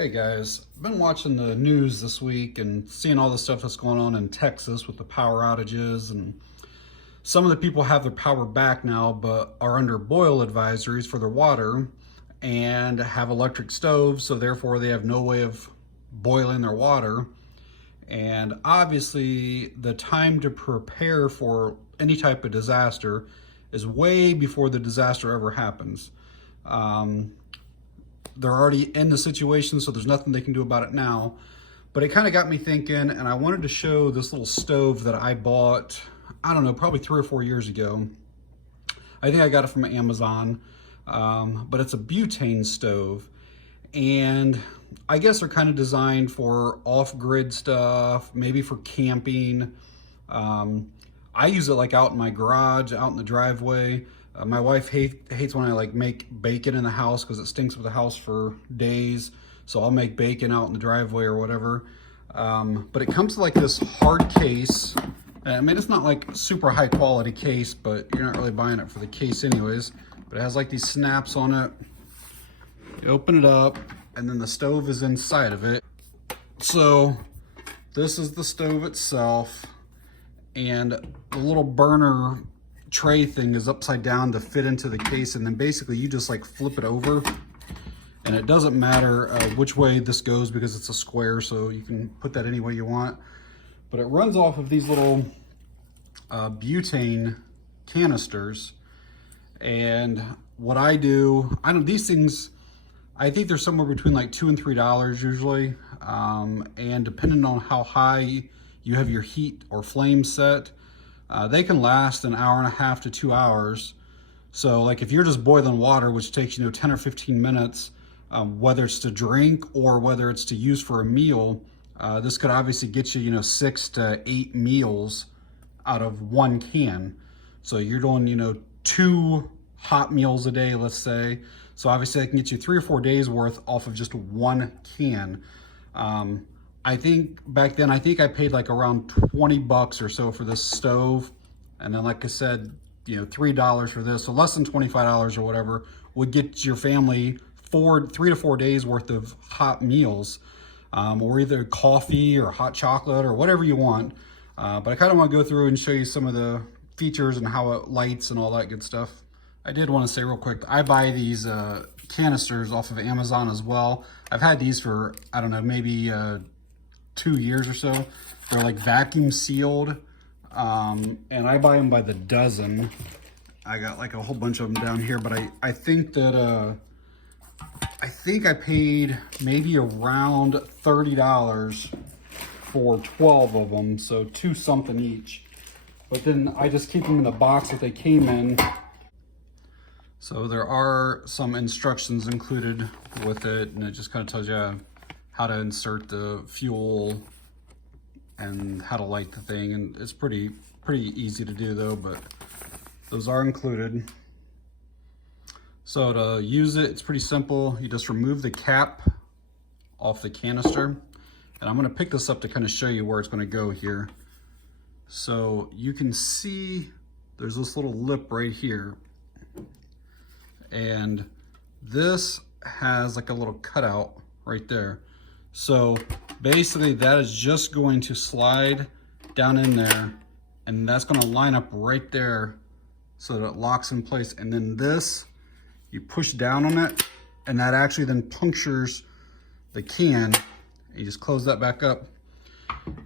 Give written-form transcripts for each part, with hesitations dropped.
Hey guys, I've been watching the news this week and seeing all the stuff that's going on in Texas with the power outages, and some of the people have their power back now but are under boil advisories for their water and have electric stoves, so therefore they have no way of boiling their water. And obviously the time to prepare for any type of disaster is way before the disaster ever happens. They're already in the situation, so there's nothing they can do about it now. But it kind of got me thinking, and I wanted to show this little stove that I bought, I don't know, probably 3 or 4 years ago. I think I got it from Amazon, but it's a butane stove. And I guess they're kind of designed for off-grid stuff, maybe for camping. I use it like out in my garage, out in the driveway. My wife hates when I like make bacon in the house because it stinks up the house for days. So I'll make bacon out in the driveway or whatever. But it comes to like this hard case. I mean, it's not like super high quality case, but you're not really buying it for the case anyways. But it has like these snaps on it. You open it up and then the stove is inside of it. So this is the stove itself, and the little burner tray thing is upside down to fit into the case, and then basically you just like flip it over, and it doesn't matter which way this goes because it's a square, so you can put that any way you want. But it runs off of these little butane canisters. And what I do, these things, I think they're somewhere between like $2 and $3 usually, and depending on how high you have your heat or flame set, they can last an hour and a half to 2 hours. So like if you're just boiling water, which takes 10 or 15 minutes, whether it's to drink or whether it's to use for a meal, this could obviously get you 6 to 8 meals out of one can. So you're doing 2 hot meals a day, let's say. So obviously that can get you 3 or 4 days worth off of just one can. I think back then, I think I paid like around $20 or so for this stove. And then like I said, $3 for this. So less than $25 or whatever would get your family 3 to 4 days worth of hot meals, or either coffee or hot chocolate or whatever you want. But I kind of want to go through and show you some of the features and how it lights and all that good stuff. I did want to say real quick, I buy these canisters off of Amazon as well. I've had these for, I don't know, maybe 2 years or so. They're like vacuum sealed, and I buy them by the dozen. I got like a whole bunch of them down here, but I think that I think I paid maybe around $30 for 12 of them, so 2 something each. But then I just keep them in the box that they came in. So there are some instructions included with it, and it just kind of tells you how to insert the fuel and how to light the thing. And it's pretty easy to do though, but those are included. So to use it, it's pretty simple. You just remove the cap off the canister. And I'm gonna pick this up to kind of show you where it's gonna go here. So you can see there's this little lip right here. And this has like a little cutout right there. So basically that is just going to slide down in there, and that's going to line up right there so that it locks in place. And then this, you push down on it, and that actually then punctures the can. You just close that back up.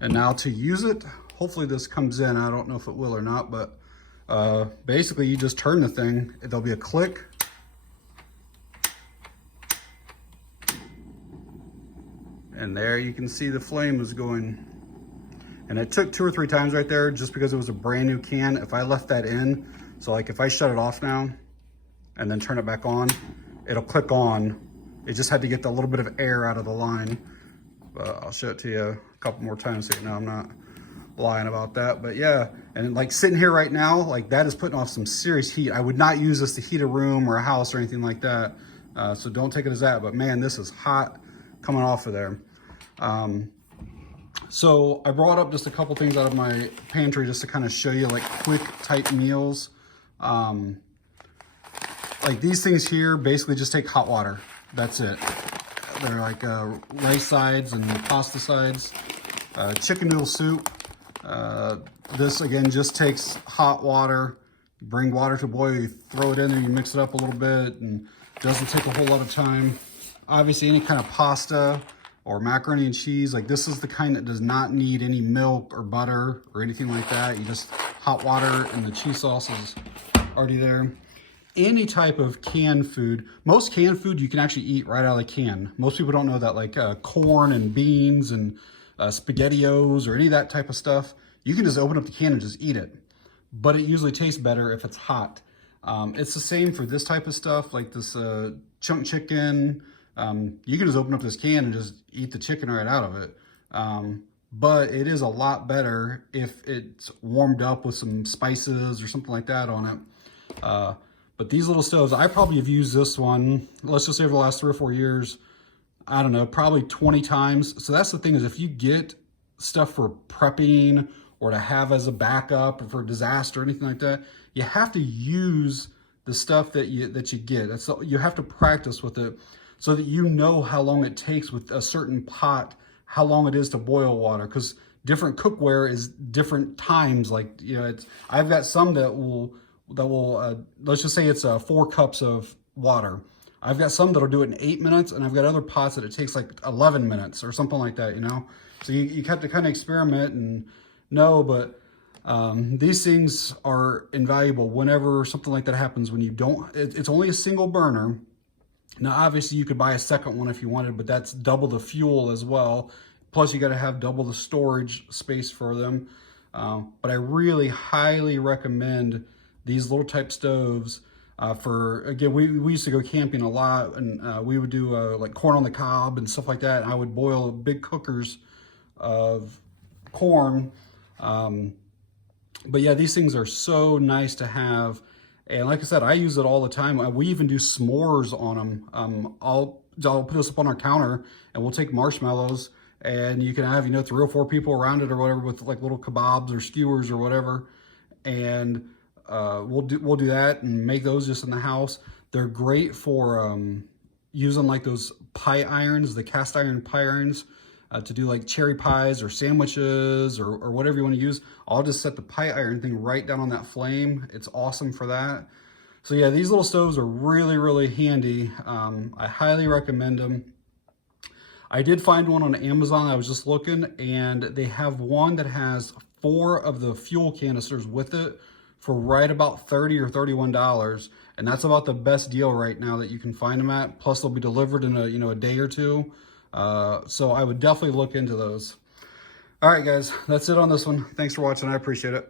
And now to use it, hopefully this comes in. I don't know if it will or not, but basically you just turn the thing. There'll be a click. And there you can see the flame is going. And it took 2 or 3 times right there just because it was a brand new can. If I left that in, so like if I shut it off now and then turn it back on, it'll click on. It just had to get a little bit of air out of the line. But I'll show it to you a couple more times so you know I'm not lying about that. But yeah, and like sitting here right now, like that is putting off some serious heat. I would not use this to heat a room or a house or anything like that. So don't take it as that, but man, this is hot coming off of there. So I brought up just a couple things out of my pantry just to kind of show you like quick type meals. Like these things here basically just take hot water. That's it. They're like rice sides and pasta sides. Chicken noodle soup. This again just takes hot water. You bring water to a boil, you throw it in there, you mix it up a little bit, and it doesn't take a whole lot of time. Obviously, any kind of pasta or macaroni and cheese, like this is the kind that does not need any milk or butter or anything like that. You just hot water and the cheese sauce is already there. Any type of canned food, most canned food you can actually eat right out of the can. Most people don't know that, like corn and beans and SpaghettiOs or any of that type of stuff, you can just open up the can and just eat it. But it usually tastes better if it's hot. It's the same for this type of stuff, like this chunk chicken. You can just open up this can and just eat the chicken right out of it. But it is a lot better if it's warmed up with some spices or something like that on it. But these little stoves, I probably have used this one, let's just say over the last 3 or 4 years, I don't know, probably 20 times. So that's the thing, is if you get stuff for prepping or to have as a backup or for a disaster or anything like that, you have to use the stuff that you get. You have to practice with it so that you know how long it takes with a certain pot, how long it is to boil water, because different cookware is different times. Like, you know, I've got some that will let's just say it's 4 cups of water. I've got some that'll do it in 8 minutes, and I've got other pots that it takes like 11 minutes or something like that, you know? So you have to kind of experiment and know, but these things are invaluable whenever something like that happens, when you don't, it's only a single burner. Now, obviously you could buy a second one if you wanted, but that's double the fuel as well. Plus you got to have double the storage space for them. But I really highly recommend these little type stoves. Again, we used to go camping a lot, and we would do like corn on the cob and stuff like that. And I would boil big cookers of corn. But yeah, these things are so nice to have. And like I said, I use it all the time. We even do s'mores on them. I'll put this up on our counter, and we'll take marshmallows, and you can have, you know, 3 or 4 people around it or whatever with like little kebabs or skewers or whatever. And we'll do that and make those just in the house. They're great for using like those pie irons, the cast iron pie irons, to do like cherry pies or sandwiches or whatever you want to use. I'll just set the pie iron thing right down on that flame. It's awesome for that. So yeah, these little stoves are really, really handy. I highly recommend them. I did find one on Amazon. I was just looking, and they have one that has 4 of the fuel canisters with it for right about $30 or $31. And that's about the best deal right now that you can find them at. Plus they'll be delivered in a day or 2. So I would definitely look into those. All right, guys, that's it on this one. Thanks for watching. I appreciate it.